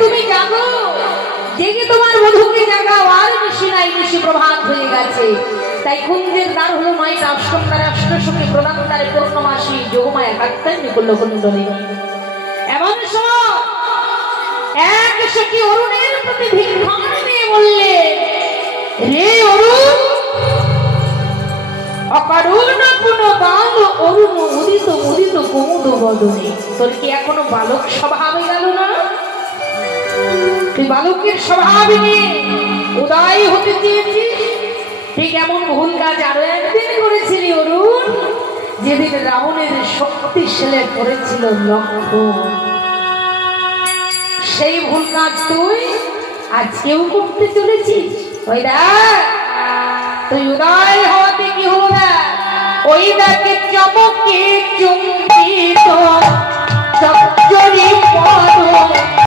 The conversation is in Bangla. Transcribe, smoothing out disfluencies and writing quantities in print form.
তুমি জাগো, জেগে তোমার বধূকে জাগাও। আর বেশি নাই, বেশি প্রভাত হয়ে গেছে। তাই কুঞ্জের দ্বার হলো নয়টা, অষ্টম দ্বারে অষ্টসখী, প্রধান দ্বারে পূর্ণমাসী, যোগমায়া কাত্যায়নী করল কুণ্ডলী। এমন সময় এক সখী অরুণের প্রতি ধিক্কার দিয়ে বললে, রে অরুণ, অকারণ কোন বাল অরুণ উদিত উদিত কুমুদ বদনে, তোর কি এখনো বালক স্বভাবে গেল না? তুই বালকের স্বভাবে নিয়ে উদয় হতে চেয়েছিস। ঠিক এমন ভুল কাজ আরো একদিন করেছিলি অরুণ, যেদিন রাবণের শক্তিশালে করেছিল লক্ষণ। সেই ভুল কাজ তুই আজকেও করতে চলেছিস। ওই দেখ, তুই উদয় হওয়াতে কি হলো না, ওই দেখে চমকে চমকিত